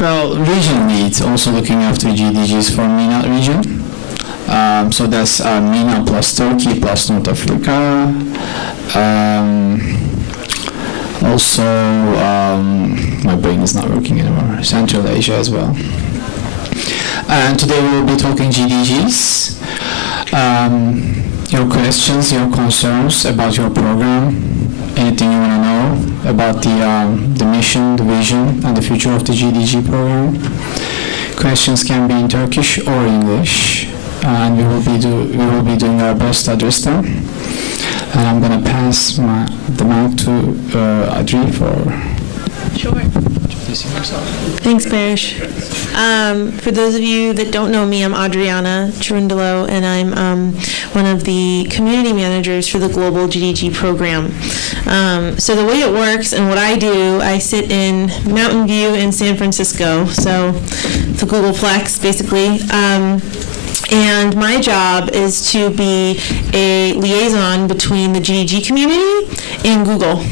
Well, region leads also looking after GDGs for MENA region. So that's MENA plus Turkey plus North Africa. Also, my brain is not working anymore. Central Asia as well. And today we will be talking GDGs. Your questions, your concerns about your program, anything you want to know about the mission, the vision, and the future of the GDG program. Questions can be in Turkish or English, and we will be doing our best to address them. And I'm going to pass the mic to Adri for introducing yourself. Thanks, Baris. For those of you that don't know me, I'm Adriana Cerundolo, and I'm one of the community managers for the global GDG program. So the way it works and what I do, I sit in Mountain View in San Francisco, so the Googleplex, basically. And my job is to be a liaison between the GDG community and Google.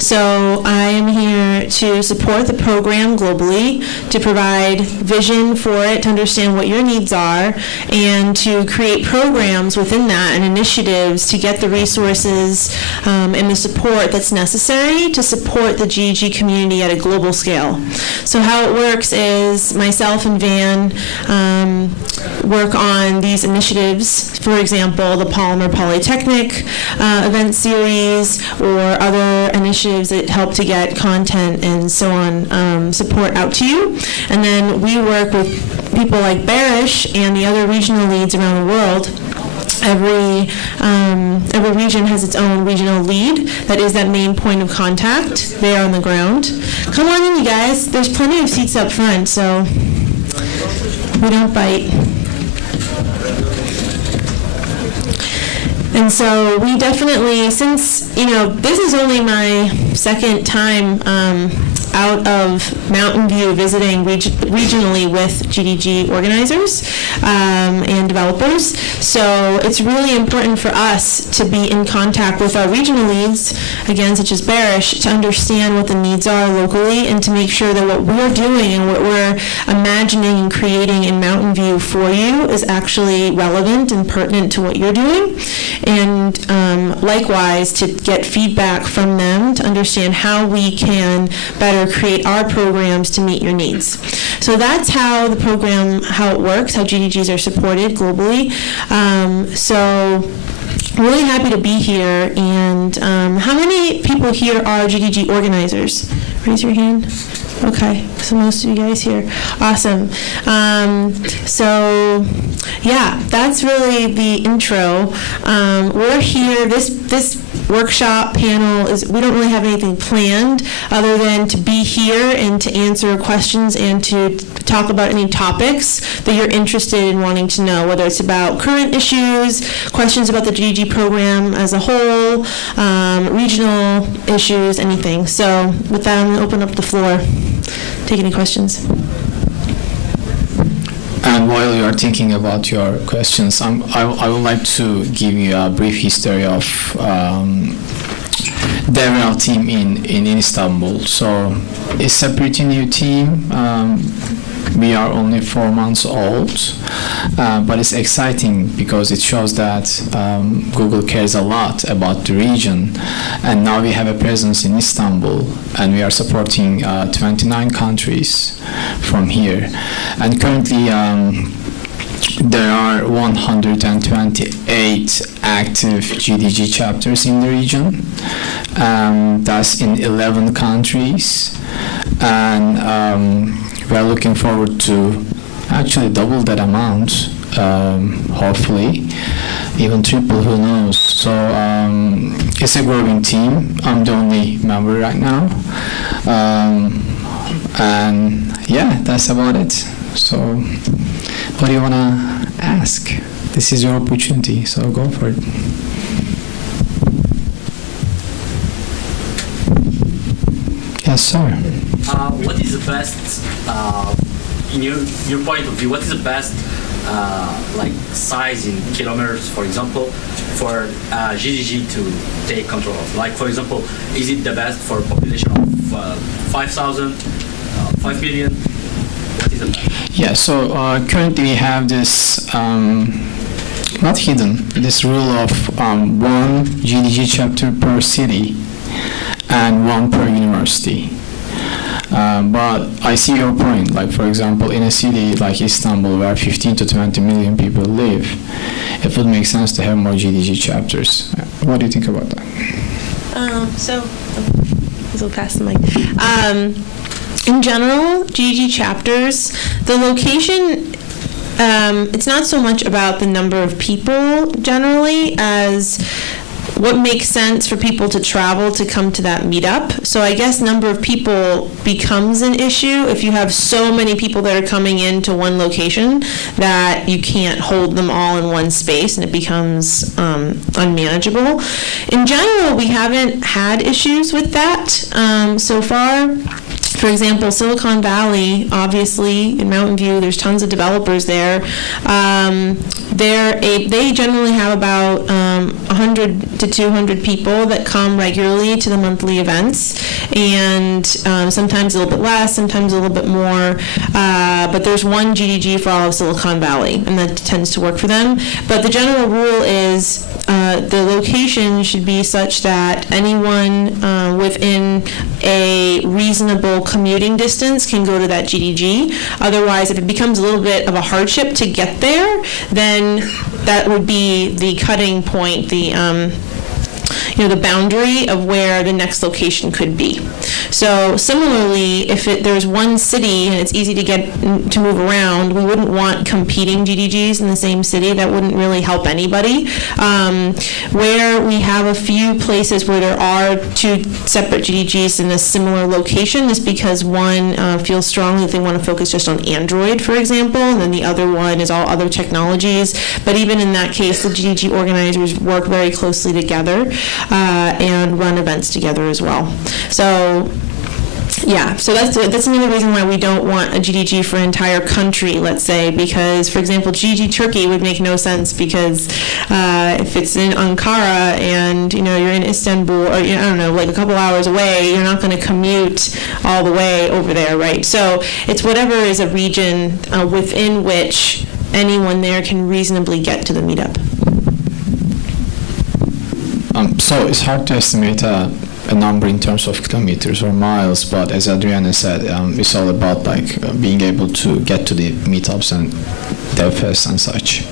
So I am here to support the program globally, to provide vision for it, to understand what your needs are, and to create programs within that and initiatives to get the resources and the support that's necessary to support the GDG community at a global scale. So how it works is myself and Van work on these initiatives, for example, the Polymer Polytechnic event series or other initiatives that help to get content and so on support out to you. And then we work with people like Baris and the other regional leads around the world. Every region has its own regional lead that is that main point of contact there on the ground. Come on in, you guys. There's plenty of seats up front, so we don't bite. And so we definitely, since, this is only my second time out of Mountain View visiting regionally with GDG organizers and developers. So it's really important for us to be in contact with our regional leads, again, such as Baris, to understand what the needs are locally and to make sure that what we're doing and what we're imagining and creating in Mountain View for you is actually relevant and pertinent to what you're doing. And likewise, to get feedback from them to understand how we can better create our programs to meet your needs. So that's how the program, how it works, how GDGs are supported globally. So I'm really happy to be here. And how many people here are GDG organizers? Raise your hand. Okay, so most of you guys here. Awesome. So yeah, that's really the intro. We're here, this workshop panel is, we don't really have anything planned other than to be here and to answer questions and to talk about any topics that you're interested in wanting to know, whether it's about current issues, questions about the GDG program as a whole, regional issues, anything. So with that, I'm going to open up the floor. Take any questions. And while you are thinking about your questions, I would like to give you a brief history of DevRel team in Istanbul. So it's a pretty new team. We are only 4 months old, but it's exciting because it shows that Google cares a lot about the region, and now we have a presence in Istanbul, and we are supporting 29 countries from here. And currently there are 128 active GDG chapters in the region. That's in 11 countries, and we are looking forward to actually double that amount, hopefully, even triple, who knows. So it's a growing team. I'm the only member right now. And yeah, that's about it. So what do you want to ask? This is your opportunity, so go for it. Yes, sir. What is the best, in your point of view, what is the best like size in kilometers, for example, for GDG to take control of? Like, for example, is it the best for a population of 5,000, 5 million? What is the best? Yeah, so currently we have this, not hidden, this rule of one GDG chapter per city and one per university. But I see your point. Like, for example, in a city like Istanbul, where 15 to 20 million people live, it would make sense to have more GDG chapters. What do you think about that? So pass the mic. In general, GDG chapters, the location, it's not so much about the number of people generally as what makes sense for people to travel to come to that meetup. So I guess number of people becomes an issue if you have so many people that are coming into one location that you can't hold them all in one space, and it becomes unmanageable. In general, we haven't had issues with that so far. For example, Silicon Valley, obviously, in Mountain View, there's tons of developers there. They generally have about 100 to 200 people that come regularly to the monthly events, and sometimes a little bit less, sometimes a little bit more. But there's one GDG for all of Silicon Valley, and that tends to work for them. But the general rule is the location should be such that anyone within a reasonable commuting distance can go to that GDG. Otherwise, if it becomes a little bit of a hardship to get there, then that would be the cutting point, the boundary of where the next location could be. So similarly, if there's one city and it's easy to move around, we wouldn't want competing GDGs in the same city. That wouldn't really help anybody. Where we have a few places where there are two separate GDGs in a similar location is because one feels strongly that they want to focus just on Android, for example, and then the other one is all other technologies. But even in that case, the GDG organizers work very closely together and run events together as well. So yeah, so that's another reason why we don't want a GDG for an entire country, let's say, because, for example, GDG Turkey would make no sense because if it's in Ankara and, you're in Istanbul or, I don't know, like a couple hours away, you're not going to commute all the way over there, right? So it's whatever is a region within which anyone there can reasonably get to the meetup. So it's hard to estimate a number in terms of kilometers or miles, but as Adriana said, it's all about being able to get to the meetups and DevFest and such.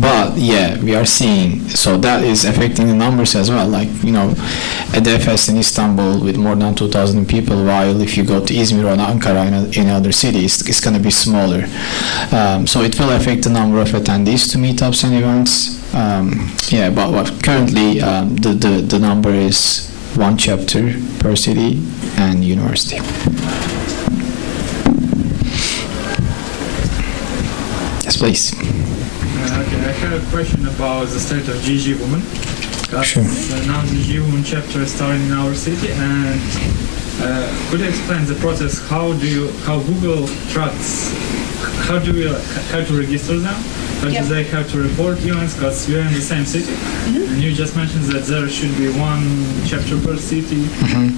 But yeah, we are seeing, so that is affecting the numbers as well. A DevFest in Istanbul with more than 2,000 people, while if you go to Izmir or Ankara in other cities, it's going to be smaller. So it will affect the number of attendees to meetups and events. But currently the number is one chapter per city and university. Yes, please. Okay, I have a question about the state of GDG Women. Sure. Now the GDG Women chapter is starting in our city, and could you explain the process? How Google tracks? How do we have to register them? How do they have to report events? Because we're in the same city, and you just mentioned that there should be one chapter per city, and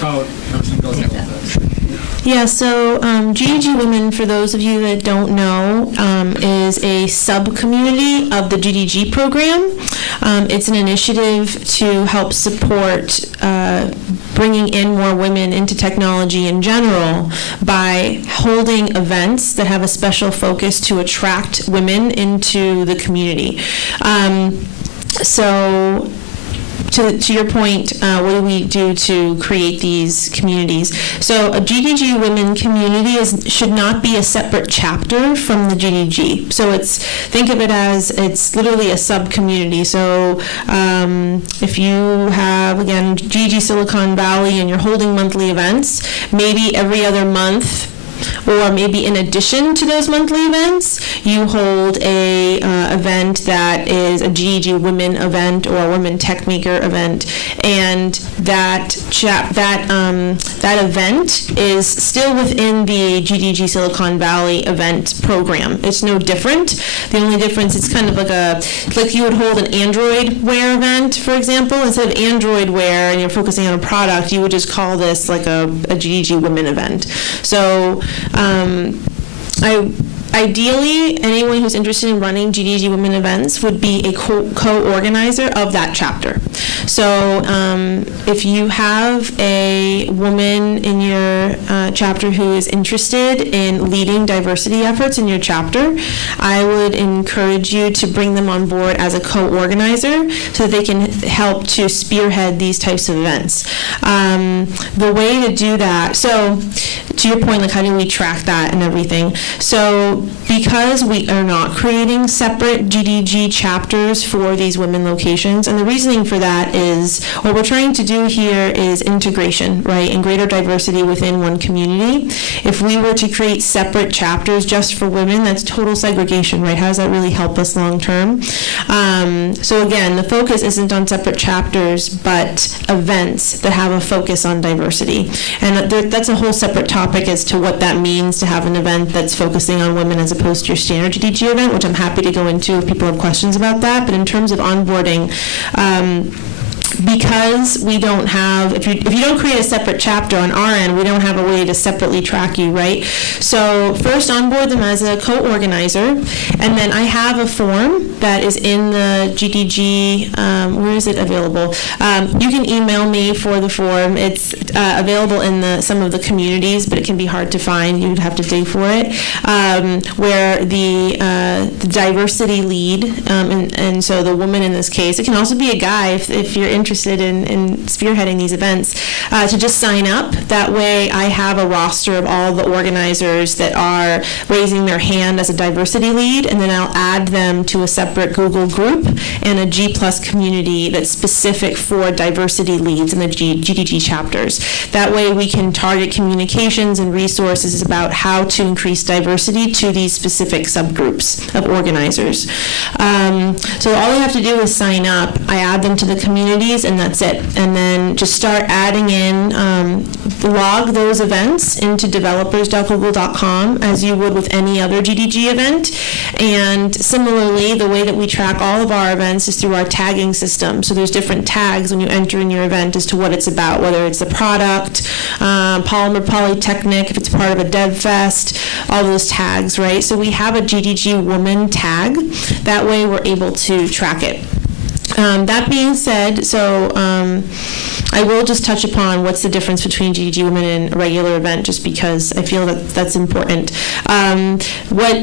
how everything goes about that. Yeah, so GDG Women, for those of you that don't know, is a sub-community of the GDG program. It's an initiative to help support bringing in more women into technology in general by holding events that have a special focus to attract women into the community. So to your point, what do we do to create these communities? So a GDG Women community should not be a separate chapter from the GDG. So think of it as it's literally a sub-community. So if you have, again, GDG Silicon Valley and you're holding monthly events, maybe every other month, or maybe in addition to those monthly events, you hold a event that is a GDG Women event or a Women Tech Maker event, and that event is still within the GDG Silicon Valley event program. It's no different. The only difference, it's kind of like you would hold an Android Wear event, for example. Instead of Android Wear and you're focusing on a product, you would just call this like a GDG Women event. So Ideally, anyone who's interested in running GDG Women events would be a co-organizer of that chapter. So if you have a woman in your chapter who is interested in leading diversity efforts in your chapter, I would encourage you to bring them on board as a co-organizer so that they can help to spearhead these types of events. The way to do that, so to your point, like how do we track that and everything? So because we are not creating separate GDG chapters for these women locations, and the reasoning for that is what we're trying to do here is integration, right, and greater diversity within one community. If we were to create separate chapters just for women, that's total segregation, right? How does that really help us long term? So again, the focus isn't on separate chapters, but events that have a focus on diversity. And that's a whole separate topic as to what that means to have an event that's focusing on women as opposed to your standard GDG event, which I'm happy to go into if people have questions about that. But in terms of onboarding, because we don't have, if you don't create a separate chapter on our end, we don't have a way to separately track you, right? So first onboard them as a co-organizer, and then I have a form that is in the GDG, where is it available? You can email me for the form. It's available in some of the communities, but it can be hard to find. You'd have to dig for it, where the diversity lead, and so the woman in this case, it can also be a guy if you're interested in spearheading these events, to just sign up. That way I have a roster of all the organizers that are raising their hand as a diversity lead, and then I'll add them to a separate Google group and a G+ community that's specific for diversity leads in the GDG chapters. That way we can target communications and resources about how to increase diversity to these specific subgroups of organizers. So all you have to do is sign up. I add them to the communities, and that's it. And then just start adding in, log those events into developers.google.com as you would with any other GDG event. And similarly, the way that we track all of our events is through our tagging system. So there's different tags when you enter in your event as to what it's about, whether it's the product, Polymer Polytechnic, if it's part of a Dev Fest, all those tags, right? So we have a GDG Woman tag. That way we're able to track it. That being said, so I will just touch upon what's the difference between GDG Women and a regular event, just because I feel that that's important. What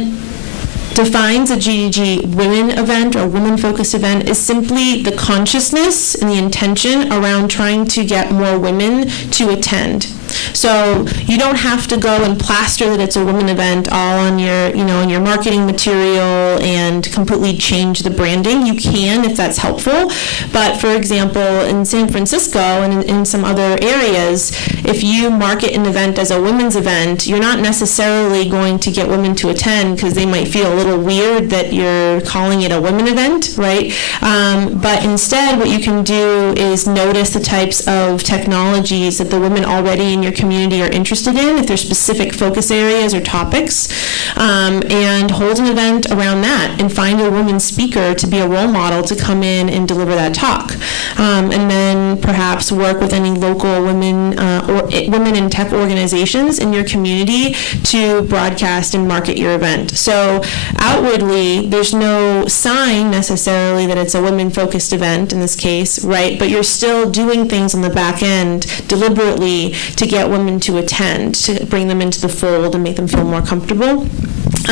defines a GDG Women event or women-focused event is simply the consciousness and the intention around trying to get more women to attend. So you don't have to go and plaster that it's a women event all on your, on your marketing material and completely change the branding. You can if that's helpful. But for example, in San Francisco and in some other areas, if you market an event as a women's event, you're not necessarily going to get women to attend because they might feel a little weird that you're calling it a women event, right? But instead, what you can do is notice the types of technologies that the women already in your community are interested in, if there's specific focus areas or topics, and hold an event around that and find a woman speaker to be a role model to come in and deliver that talk. And then perhaps work with any local women or women in tech organizations in your community to broadcast and market your event. So outwardly, there's no sign necessarily that it's a women-focused event in this case, right? But you're still doing things on the back end deliberately to get women to attend, to bring them into the fold and make them feel more comfortable.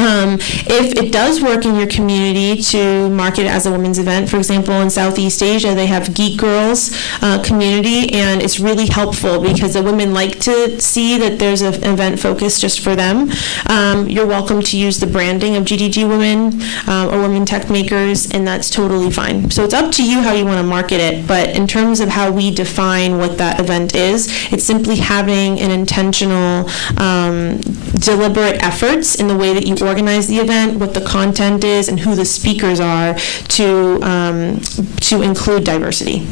If it does work in your community to market it as a women's event, for example, in Southeast Asia, they have Geek Girls community, and it's really helpful because the women like to see that there's an event focused just for them. You're welcome to use the branding of GDG Women or Women Tech Makers, and that's totally fine. So it's up to you how you want to market it, but in terms of how we define what that event is, it's simply having an intentional, deliberate efforts in the way that you organize the event, what the content is, and who the speakers are to include diversity.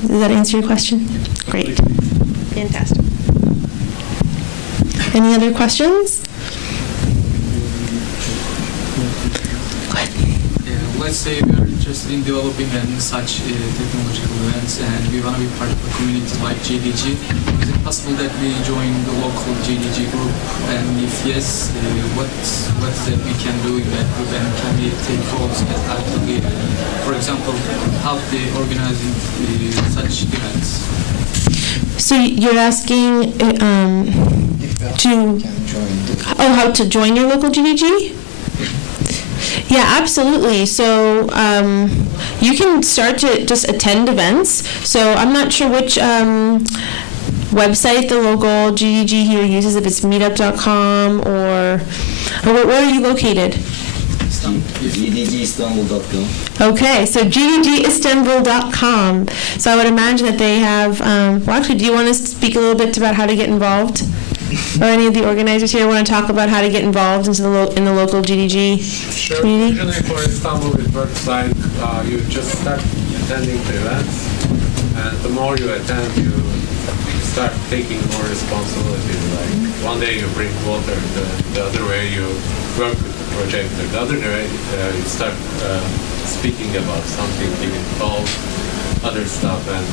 Does that answer your question? Great. Fantastic. Any other questions? Go ahead. Let's say we are interested in developing and such technological events, and we want to be part of a community like GDG. Is it possible that we join the local GDG group? And if yes, what's that we can do in that group, and can we take roles as actively, for example, help the organizing such events? So you're asking how to join your local GDG? Yeah, absolutely. So you can start to just attend events. So I'm not sure which website the local GDG here uses, if it's meetup.com or where are you located? GDGistanbul.com. Okay, so GDGistanbul.com. So I would imagine that they have, well actually, do you want to speak a little bit about how to get involved? Or any of the organizers here want to talk about how to get involved into in the local GDG community? Usually for Istanbul it works like you just start attending the events, and the more you attend, you start taking more responsibility. Like one day you bring water, the other way you work with the project, the other way you start speaking about something, giving talks, other stuff. And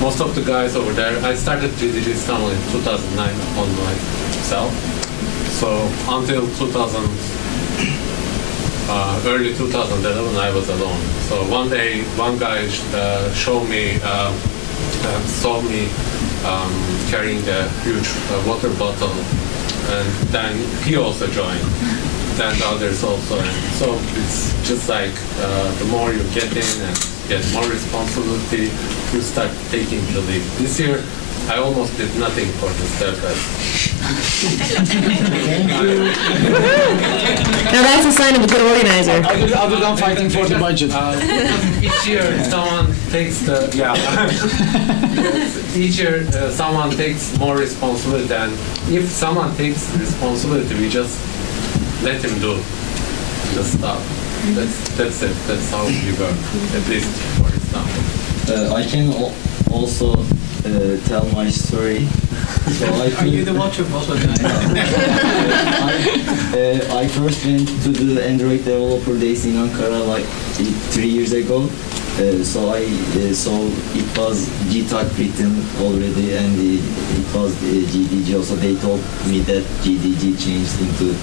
most of the guys over there, I started GDG Istanbul in 2009 on myself. So until early 2011, I was alone. So one day, one guy saw me carrying a huge water bottle, and then he also joined. Then the others also. And so it's just like the more you get in and get more responsibility, you start taking the lead. This year, I almost did nothing for the staircase. Now that's a sign of a good organizer. Other than fighting for the budget. Each year, someone takes each year, someone takes more responsibility, and if someone takes responsibility, we just let him do the stuff. That's it. That's how we work, at least for example. I can also tell my story. So Are you the water bottle guy? I first went to the Android Developer Days in Ankara like 3 years ago. So it was GTAC written already, and it was GDG also. They told me that GDG changed into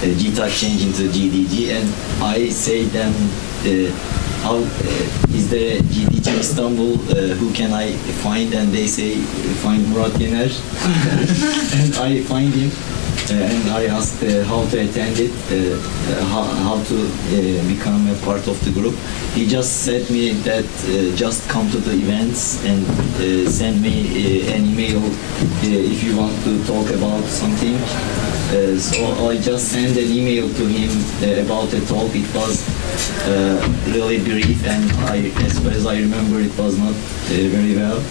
GTAC changed into GDG, and I say them, how is there a GDG Istanbul? Who can I find? And they say find Murat Yener, and I find him. And I asked how to attend it, how to become a part of the group. He just said me that just come to the events and send me an email if you want to talk about something. So I just sent an email to him about the talk. It was really brief, and as far as I remember, it was not very well.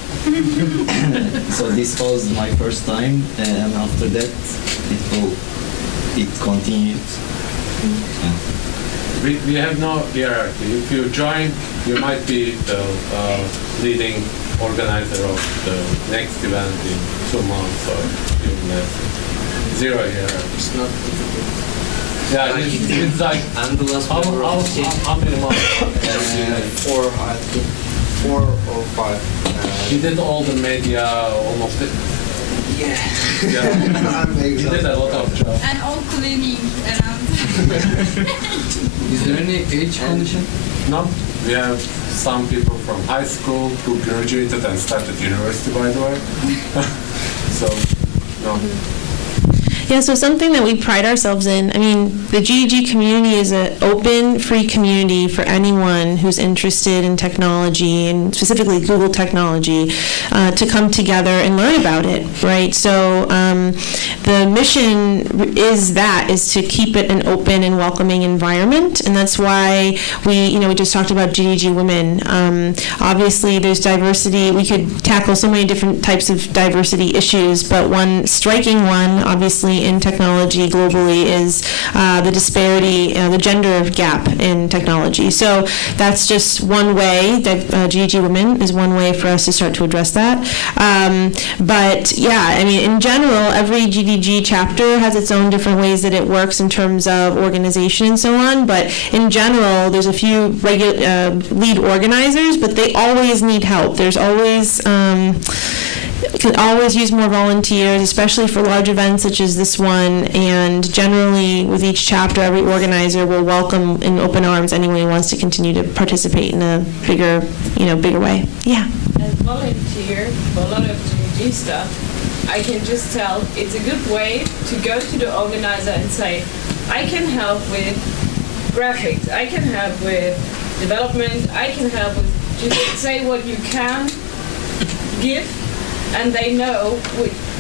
So this was my first time, and after that, it continued. Yeah. We have no hierarchy. If you join, you might be the leading organizer of the next event in 2 months or even less. Zero hierarchy. It's not difficult. Yeah, it's like, And the last how many months? 4 or 5. You did all the media, almost it. Yeah. You did a lot of jobs. And all cleaning around. Is there any age condition? No, we have some people from high school who graduated and started university, by the way. So, no. Yeah, so something that we pride ourselves in, I mean, the GDG community is an open, free community for anyone who's interested in technology, and specifically Google technology, to come together and learn about it, right? So the mission is to keep it an open and welcoming environment, and that's why we just talked about GDG Women. Obviously, there's diversity. We could tackle so many different types of diversity issues, but one striking one, obviously, see in technology globally is the disparity, the gender gap in technology. So that's just one way that GDG Women is one way for us to start to address that. But yeah, I mean, in general, every GDG chapter has its own different ways that it works in terms of organization and so on. But in general, there's a few lead organizers, but they always need help. There's always can always use more volunteers, especially for large events such as this one. And generally, with each chapter, every organizer will welcome in open arms anyone who wants to continue to participate in a bigger way. Yeah. As volunteer for a lot of GDG stuff, I can just tell it's a good way to go to the organizer and say, I can help with graphics, I can help with development, I can help with just say what you can give, and they know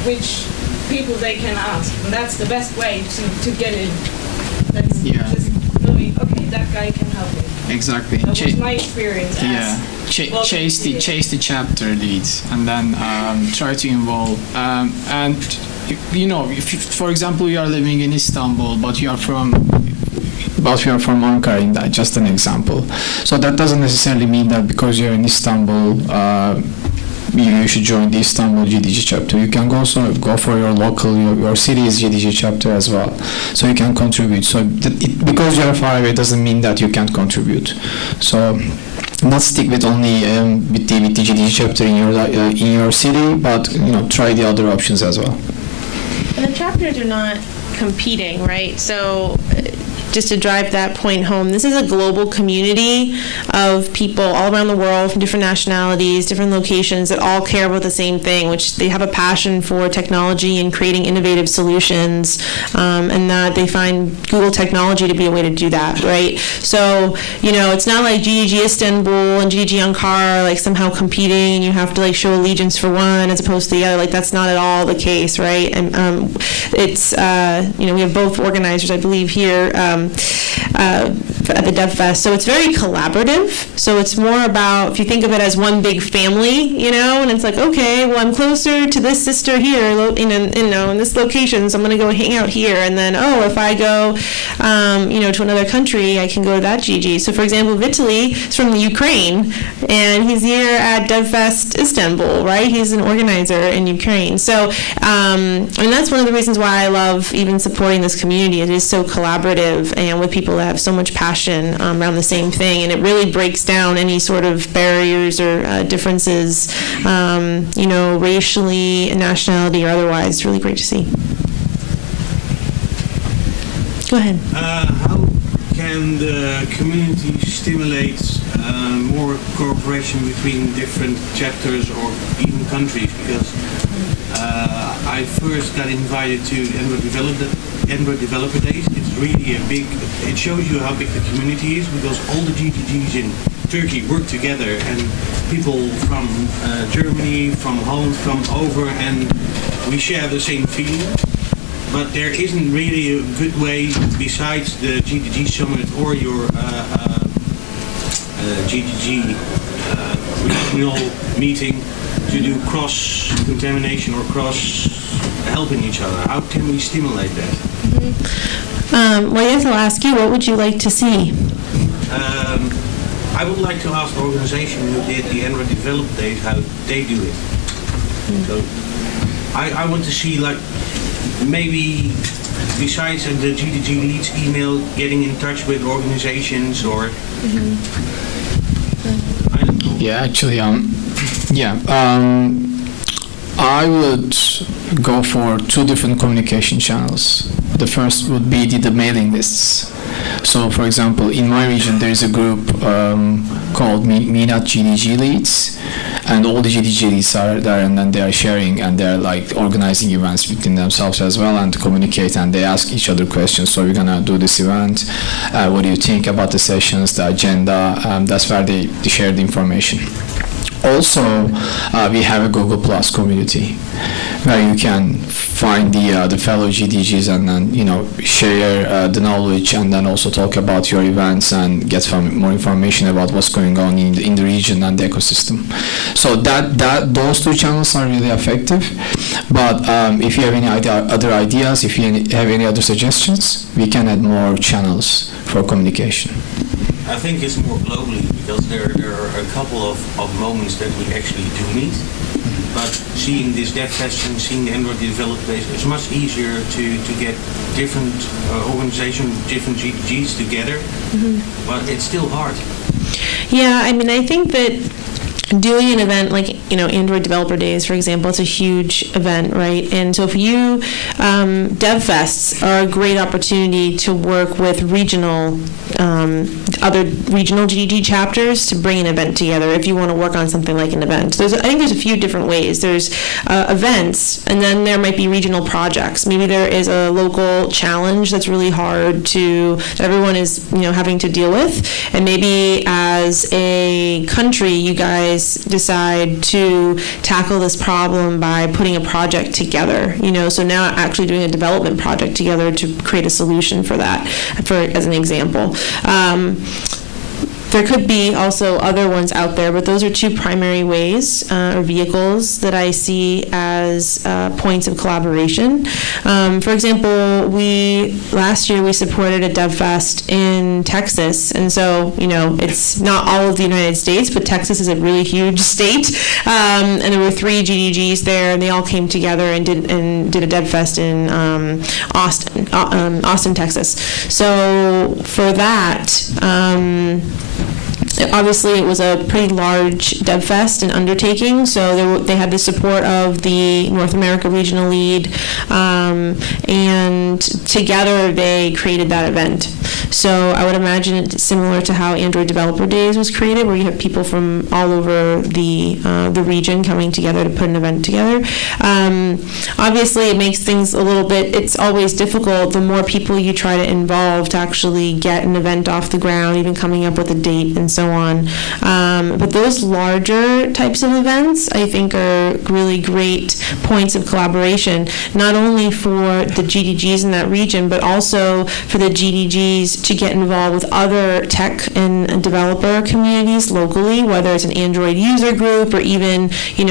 which people they can ask. And that's the best way to get in. That's just knowing, okay, that guy can help me. Exactly. That was my experience. Chase the chapter leads, and then try to involve. And if for example, you are living in Istanbul, but you are from Ankara, in that, just an example. So that doesn't necessarily mean that because you're in Istanbul, you should join the Istanbul GDG chapter. You can also go for your local, your city's GDG chapter as well. So you can contribute. So because you are far away doesn't mean that you can't contribute. So not stick with only with the GDG chapter in your city, but try the other options as well. And the chapters are not competing, right? So just to drive that point home, this is a global community of people all around the world from different nationalities, different locations that all care about the same thing, which they have a passion for technology and creating innovative solutions, and that they find Google technology to be a way to do that, right? So, it's not like GDG Istanbul and GDG Ankara are like somehow competing and you have to like show allegiance for one as opposed to the other. Like that's not at all the case, right? And it's, we have both organizers, I believe, here at the DevFest. So it's very collaborative. So it's more about, if you think of it as one big family, and it's like, okay, well, I'm closer to this sister here, in this location, so I'm going to go hang out here. And then, if I go, to another country, I can go to that GG. So for example, Vitaly is from the Ukraine, and he's here at DevFest Istanbul, right? He's an organizer in Ukraine. So, and that's one of the reasons why I love even supporting this community. It is so collaborative and with people that have so much passion around the same thing, and it really breaks down any sort of barriers or differences, racially, nationality, or otherwise. It's really great to see. Go ahead. How can the community stimulate more cooperation between different chapters or even countries? Because I first got invited to Android Developer Days. It's really it shows you how big the community is, because all the GDGs in Turkey work together, and people from Germany, from Holland come over, and we share the same feeling. But there isn't really a good way, besides the GDG Summit or your GDG regional meeting, to do cross-contamination or cross-helping each other. How can we stimulate that? Well, yes, I'll ask you, what would you like to see? I would like to ask the organization who did the Android Develop Days how they do it. So I want to see, like, maybe besides the GDG leads email, getting in touch with organizations or I don't know. Yeah, actually, I would go for two different communication channels. The first would be the mailing lists. So, for example, in my region, there is a group called Minat GDG Leads, and all the GDG leads are there, and then they are sharing, and they're like organizing events between themselves as well, and communicate, and they ask each other questions. So we're gonna do this event. What do you think about the sessions, the agenda? That's where they share the information. Also, we have a Google Plus community where you can find the fellow GDGs and then share the knowledge, and then also talk about your events and get more information about what's going on in the region and the ecosystem. So those two channels are really effective. But if you have any other ideas, if you have any other suggestions, we can add more channels for communication. I think it's more globally, because there are a couple of moments that we actually do meet. But seeing this DevFest and seeing the Android developer days, it's much easier to get different organizations, different GDGs together. Mm-hmm. But it's still hard. Yeah, I mean, I think that doing an event like Android Developer Days, for example, it's a huge event, right? And so if you DevFests are a great opportunity to work with other regional GDG chapters to bring an event together if you want to work on something like an event. I think there's a few different ways. There's events, and then there might be regional projects. Maybe there is a local challenge that's really hard that everyone is having to deal with, and maybe as a country you guys decide to tackle this problem by putting a project together, so now actually doing a development project together to create a solution for that, as an example. There could be also other ones out there, but those are two primary ways or vehicles that I see as points of collaboration. For example, last year we supported a DevFest in Texas, and so it's not all of the United States, but Texas is a really huge state, and there were 3 GDGs there, and they all came together and did a DevFest in Austin, Texas. So for that. Obviously, it was a pretty large DevFest and undertaking, so they had the support of the North America regional lead, and together they created that event. So I would imagine it's similar to how Android Developer Days was created, where you have people from all over the region coming together to put an event together. Obviously, it makes things a little bit, it's always difficult the more people you try to involve to actually get an event off the ground, even coming up with a date and so on. But those larger types of events, I think, are really great points of collaboration, not only for the GDGs in that region, but also for the GDGs to get involved with other tech and developer communities locally, whether it's an Android user group or even,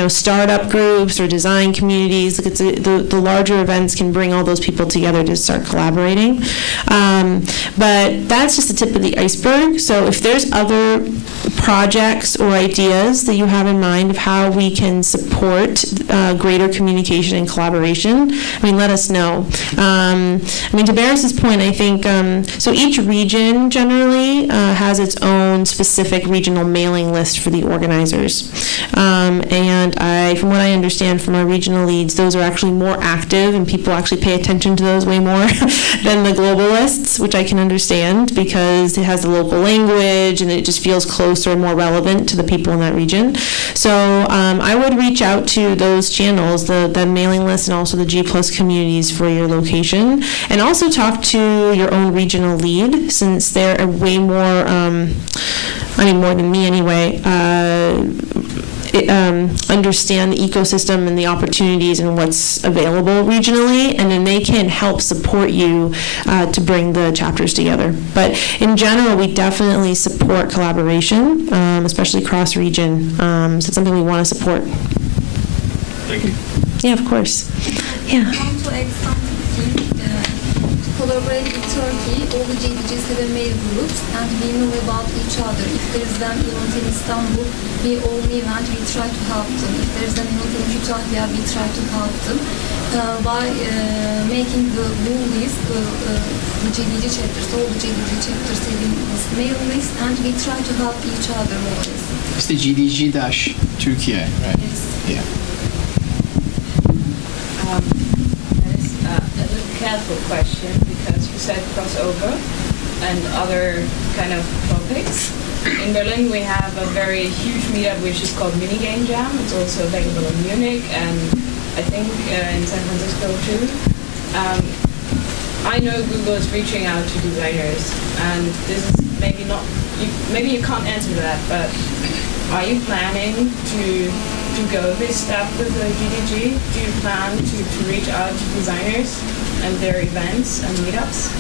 startup groups or design communities. The larger events can bring all those people together to start collaborating. But that's just the tip of the iceberg. So if there's other projects or ideas that you have in mind of how we can support greater communication and collaboration, let us know. To Baris's point, I think, so each region generally has its own specific regional mailing list for the organizers. And from what I understand from our regional leads, those are actually more active, and people actually pay attention to those way more than the global lists, which I can understand because it has the local language and it just feels closer and more relevant to the people in that region. So I would reach out to those channels, the mailing list and also the G+ communities for your location, and also talk to your own regional lead, since they're way more, more than me anyway, understand the ecosystem and the opportunities and what's available regionally, and then they can help support you to bring the chapters together. But in general, we definitely support collaboration, especially cross-region. So it's something we want to support. Thank you. Yeah, of course. Yeah. Collaborate with Turkey, all the GDGs have a mail groups, and we know about each other. If there is an event in Istanbul, we all event, we try to help them. If there is an event in Kütahya, we try to help them by making the whole list, the GDG chapters, all the GDG chapters having this mail list, and we try to help each other more. It's the GDG-Turkey, right? Yes. Yeah. Careful question, because you said crossover and other kind of topics. In Berlin we have a very huge meetup which is called Mini Game Jam. It's also available in Munich and I think in San Francisco too. I know Google is reaching out to designers, and this is maybe not, maybe you can't answer that, but are you planning to go this step with the GDG? Do you plan to reach out to designers and their events and meetups?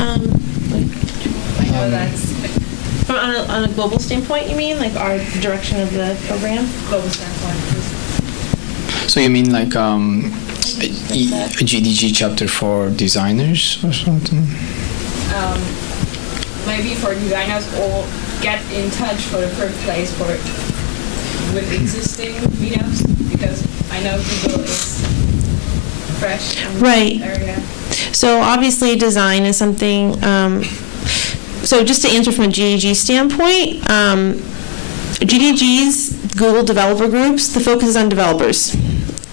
I know that's on a global standpoint, you mean, like our direction of the program? Global standpoint. So you mean like a GDG chapter for designers or something? Maybe for designers, or get in touch for the first place with existing meetups, because I know Google is fresh in right. this area. So obviously design is something, so just to answer from a GDG standpoint, GDGs, Google developer groups, the focus is on developers.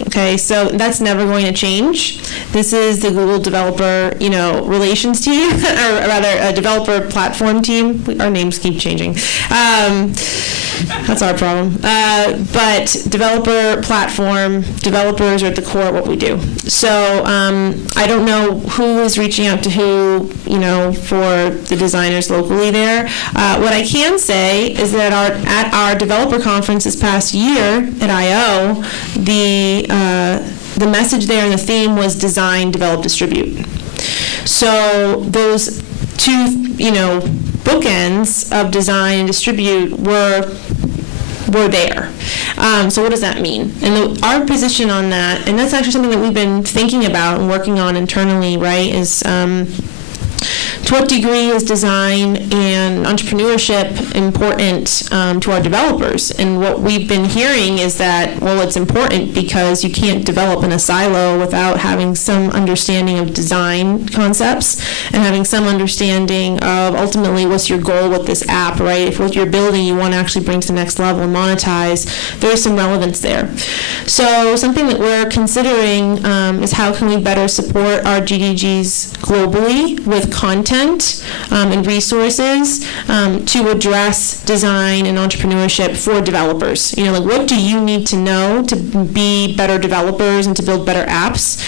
Okay, so that's never going to change. This is the Google developer, relations team, or rather a developer platform team. Our names keep changing. That's our problem. But developer platform, developers are at the core of what we do. So I don't know who is reaching out to who, for the designers locally there. What I can say is that at our developer conference this past year at I/O, the message there and the theme was design, develop, distribute. So those two, bookends of design and distribute were there. So what does that mean? And our position on that, and that's actually something that we've been thinking about and working on internally, right, is to what degree is design and entrepreneurship important to our developers? And what we've been hearing is that, well, it's important because you can't develop in a silo without having some understanding of design concepts and having some understanding of ultimately what's your goal with this app, right? If what you're building you want to actually bring to the next level and monetize, there's some relevance there. So something that we're considering is how can we better support our GDGs globally with content and resources to address design and entrepreneurship for developers. What do you need to know to be better developers and to build better apps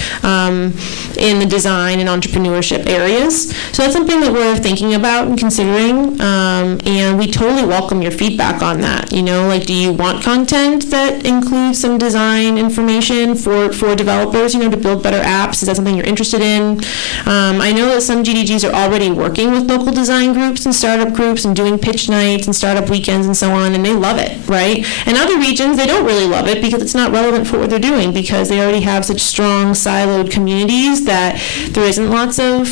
in the design and entrepreneurship areas? So that's something that we're thinking about and considering, and we totally welcome your feedback on that. Do you want content that includes some design information for developers, to build better apps? Is that something you're interested in? I know that some GDGs are already working with local design groups and startup groups and doing pitch nights and startup weekends and so on, and they love it, right? In other regions, they don't really love it because it's not relevant for what they're doing, because they already have such strong siloed communities that there isn't lots of,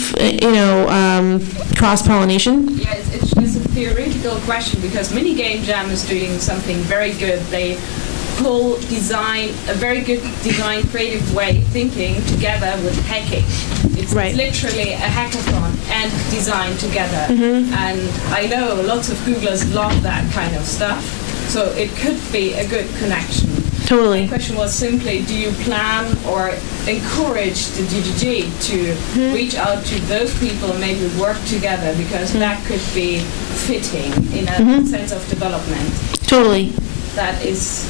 cross-pollination. Yeah, it's just a theoretical question, because Mini Game Jam is doing something very good. They pull design, a very good design creative way thinking together with hacking. It's literally a hackathon and design together. And I know lots of Googlers love that kind of stuff, so it could be a good connection. Totally. My question was simply, do you plan or encourage the GDG to reach out to those people and maybe work together, because that could be fitting in a sense of development? Totally. That is...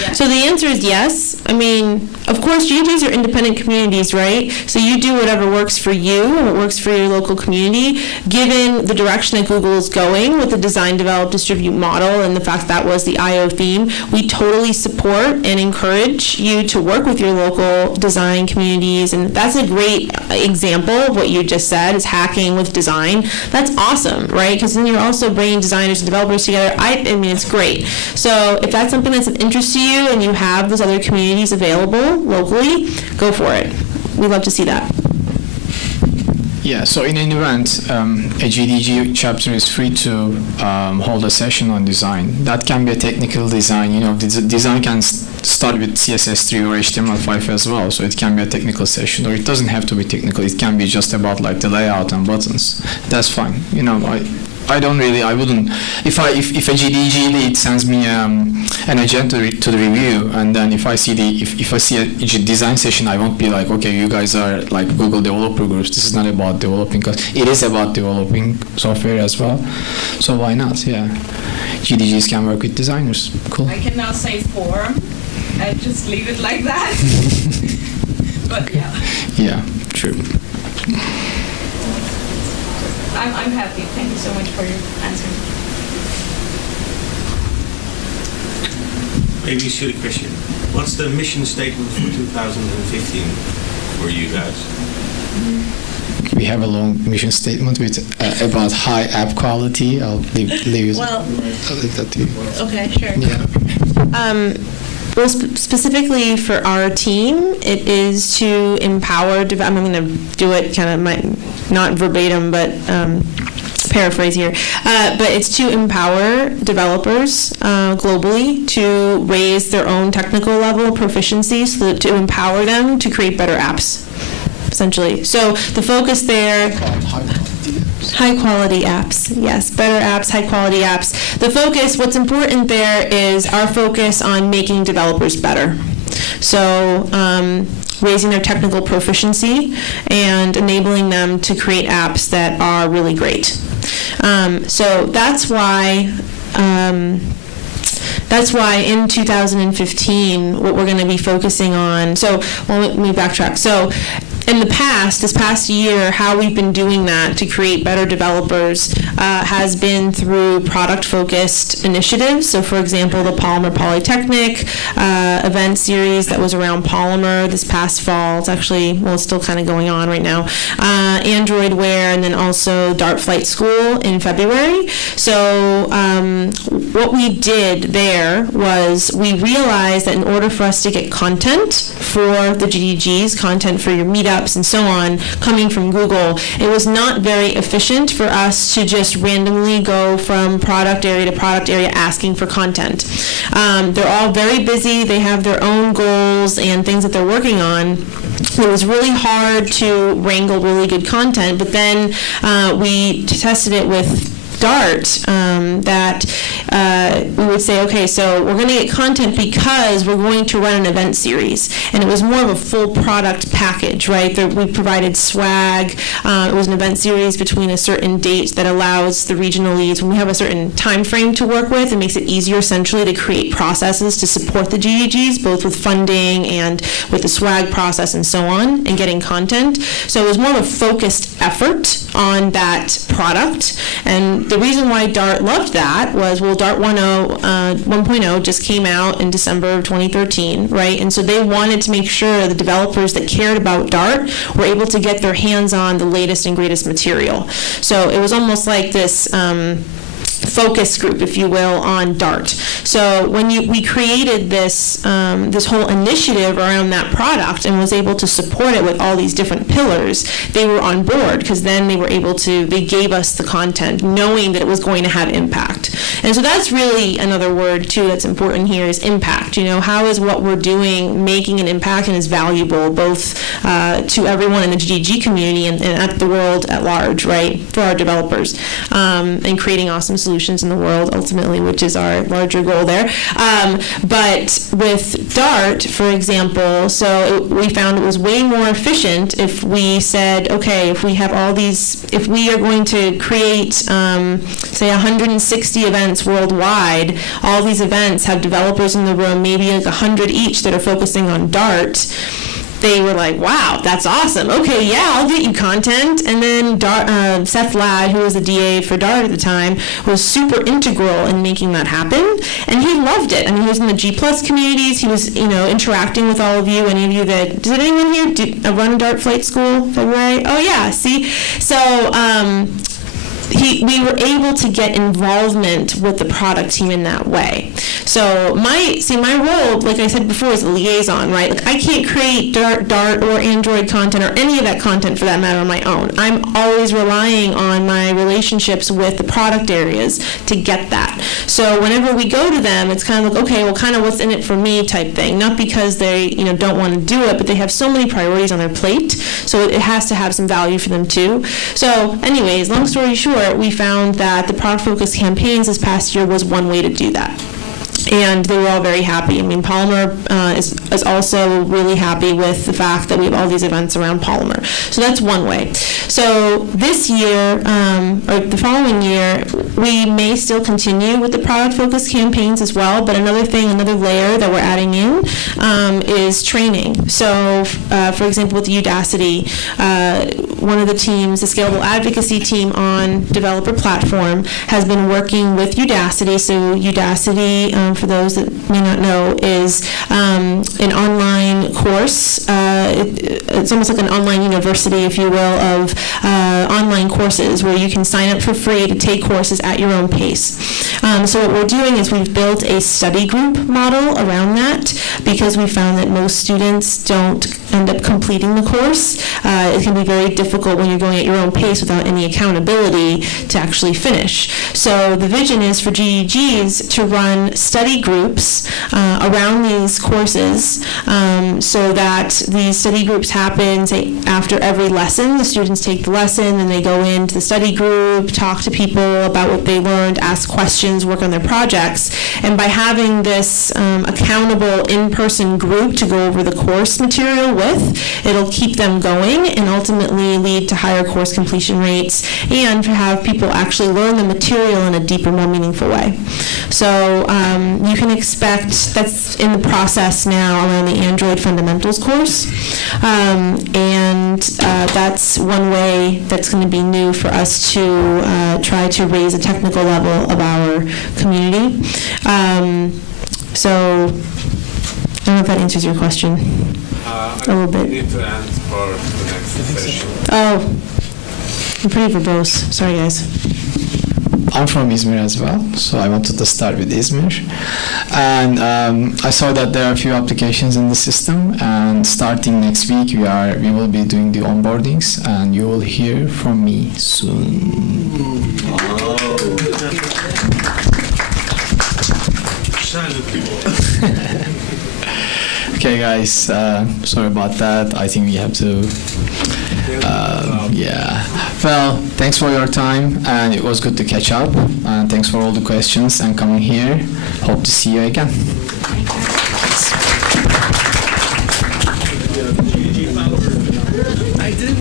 Yeah. So the answer is yes. I mean, of course, GDGs are independent communities, right? So you do whatever works for you and what works for your local community. Given the direction that Google is going with the design, develop, distribute model and the fact that was the I/O theme, we totally support and encourage you to work with your local design communities. And that's a great example of what you just said, is hacking with design. That's awesome, right? Because then you're also bringing designers and developers together. I mean, it's great. So if that's something that's of interest to you and you have those other communities available locally, go for it. We'd love to see that. Yeah, so in an event, a GDG chapter is free to hold a session on design. That can be a technical design. The design can start with CSS3 or HTML5 as well, so it can be a technical session, or it doesn't have to be technical. It can be just about like the layout and buttons. That's fine. I wouldn't, if a GDG lead sends me an agenda to the review, and then if I see a design session, I won't be like, okay, you guys are like Google developer groups. This is not about developing, because it is about developing software as well. So why not? Yeah, GDGs can work with designers. Cool. I can now say form and just leave it like that. But yeah. Yeah, true. I'm happy. Thank you so much for your answer. maybe a silly question. What's the mission statement for 2015 for you guys? We have a long mission statement with about high app quality. I'll leave Well, I'll leave that to you. okay, sure. Yeah. Well, specifically for our team, it is to empower. I'm going to do it kind of not verbatim, but paraphrase here. But it's to empower developers globally to raise their own technical level of proficiency, so that to empower them to create better apps, essentially. So the focus there. High quality apps, yes, better apps, high quality apps. The focus, what's important there is our focus on making developers better. So raising their technical proficiency and enabling them to create apps that are really great. So that's why in 2015, what we're going to be focusing on, so let me backtrack. So in the past, this past year, how we've been doing that to create better developers has been through product-focused initiatives. So, for example, the Polymer Polytechnic event series that was around Polymer this past fall. It's actually, well, it's still kind of going on right now. Android Wear, and then also Dart Flight School in February. So what we did there was we realized that in order for us to get content for the GDGs, content for your meetup, and so on, coming from Google, it was not very efficient for us to just randomly go from product area to product area asking for content. They're all very busy. They have their own goals and things that they're working on. It was really hard to wrangle really good content, but then we tested it with Dart, that we would say, okay, so we're going to get content because we're going to run an event series. And it was more of a full product package, right? We provided swag. It was an event series between a certain date that allows the regional leads, when we have a certain time frame to work with, it makes it easier essentially to create processes to support the GDGs, both with funding and with the swag process and so on, and getting content. So it was more of a focused effort on that product. And the reason why Dart loved that was, well, Dart 1.0 just came out in December of 2013, right? And so they wanted to make sure the developers that cared about Dart were able to get their hands on the latest and greatest material. So it was almost like this focus group, if you will, on Dart. So when we created this this whole initiative around that product and was able to support it with all these different pillars, they were on board, because then they were able to, they gave us the content knowing that it was going to have impact. And so that's really another word too that's important here, is impact. You know, how is what we're doing making an impact and is valuable both to everyone in the GDG community and at the world at large, right, for our developers, and creating awesome solutions in the world ultimately, which is our larger goal there. But with Dart, for example, so we found it was way more efficient if we said, okay, if we have all these, if we are going to create, say, 160 events worldwide, all these events have developers in the room, maybe like 100 each that are focusing on Dart. They were like, wow, that's awesome. Okay, yeah, I'll get you content. And then Dart, Seth Ladd, who was the DA for Dart at the time, was super integral in making that happen. And he loved it. I mean, he was in the G+ communities. He was, you know, interacting with all of you. Any of you that, did anyone here run Dart Flight School February? Oh, yeah, see? So, we were able to get involvement with the product team in that way. So my role, like I said before, is a liaison, right? Like, I can't create Dart or Android content or any of that content for that matter on my own. I'm always relying on my relationships with the product areas to get that. So whenever we go to them, it's kind of like, okay, well, kind of what's in it for me type thing. Not because they, you know, don't want to do it, but they have so many priorities on their plate, so it has to have some value for them too. So anyways, long story short, we found that the product-focused campaigns this past year was one way to do that. And they were all very happy. I mean, Polymer is also really happy with the fact that we have all these events around Polymer. So that's one way. So this year, or the following year, we may still continue with the product-focused campaigns as well, but another thing, another layer that we're adding in is training. So, for example, with Udacity, one of the teams, the Scalable Advocacy team on Developer Platform, has been working with Udacity. So Udacity, for those that may not know, is an online course. It's almost like an online university, if you will, of online courses where you can sign up for free to take courses at your own pace. So what we're doing is we've built a study group model around that, because we found that most students don't end up completing the course. It can be very difficult when you're going at your own pace without any accountability to actually finish. So the vision is for GDGs to run study groups around these courses, so that these study groups happen, say, after every lesson. The students take the lesson, and they go into the study group, talk to people about what they learned, ask questions, work on their projects. And by having this accountable in-person group to go over the course material with, it'll keep them going and ultimately lead to higher course completion rates, and to have people actually learn the material in a deeper, more meaningful way. So you can expect, that's in the process now around the Android Fundamentals course, and that's one way that's going to be new for us to try to raise the technical level of our community. So I don't know if that answers your question a little bit. I need to end for the next session. Oh, I'm pretty verbose. Sorry, guys. I'm from Izmir as well, so I wanted to start with Izmir. And I saw that there are a few applications in the system, and starting next week we will be doing the onboardings, and you will hear from me soon. Okay, guys, sorry about that. I think we have to yeah. Well, thanks for your time, and it was good to catch up, and thanks for all the questions and coming here. Hope to see you again. Thanks.